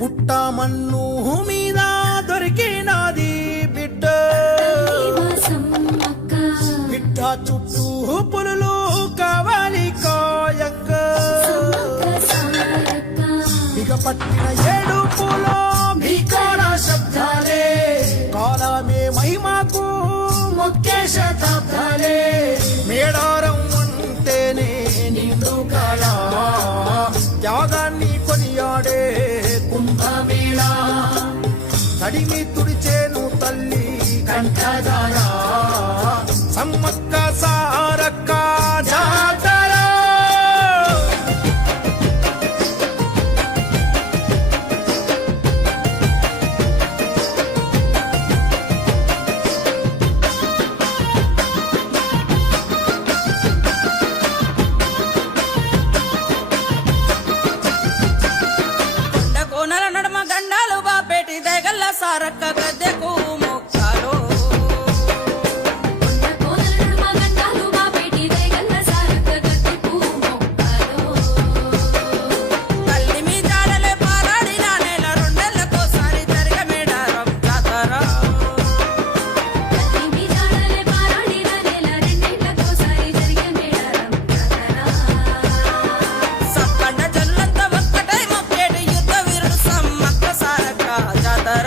పుట్ట మన్ను మీద దొరికినది బిడ్డ బిడ్డ చుట్టూ పులులు కావాలి కాయంగ ఇక పట్టిన ఏడుపులో భీకర శబ్దాలే కాలమే మహిమకు ముఖ్య శతాబ్దాలే మేడారం అంటేనే నిండు కళ త్యాగాన్ని కొనియాడే కుంభమేళ తడిమి తుడిచేను తల్లి కంఠధార సమ్మక్క సారక్క జాతర సారక్క గద్దెకు మొక్కాలో తల్లి మీ జాడలే పారాడిన నెల రెండేళ్లకోసారి జరిగే మేడారం జాతర సత్తండ జల్లంతా ఒక్కటై మొక్కేటి యుద్ధ వీరుడు సమ్మక్క సారక్క జాతర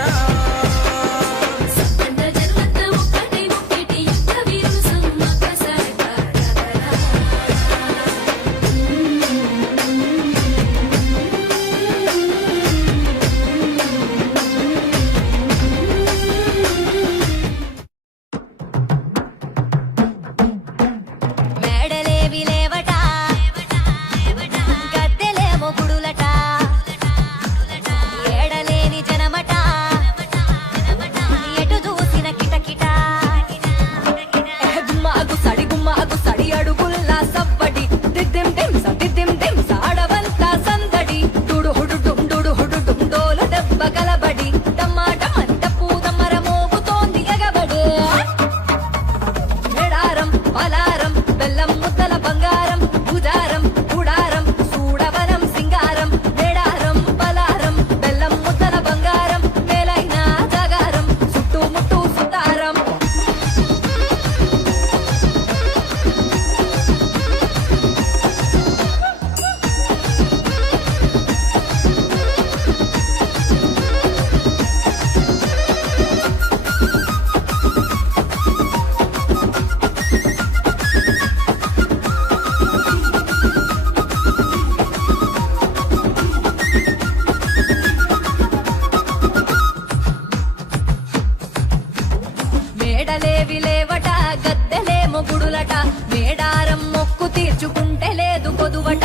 మేడారం మొక్కు తీర్చుకుంటే లేదు కొదువట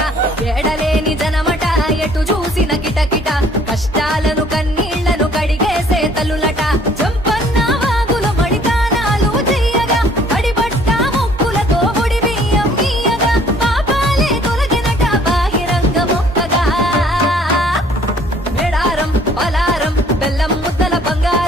ఏడలేని జనమట ఎటు చూసిన కిటకిట కష్టాలను కన్నీళ్లను కడిగేసే తల్లులట జంపన్న వాగులు మడితానాలు చెయ్యగా అడిబట్ట మొక్కులతో ముడి బియ్యం ఇయ్యగా పాపాలే తొలగినట బాహిరంగ మొక్కగా మేడారం పలారం బెల్లం ముద్దల బంగారం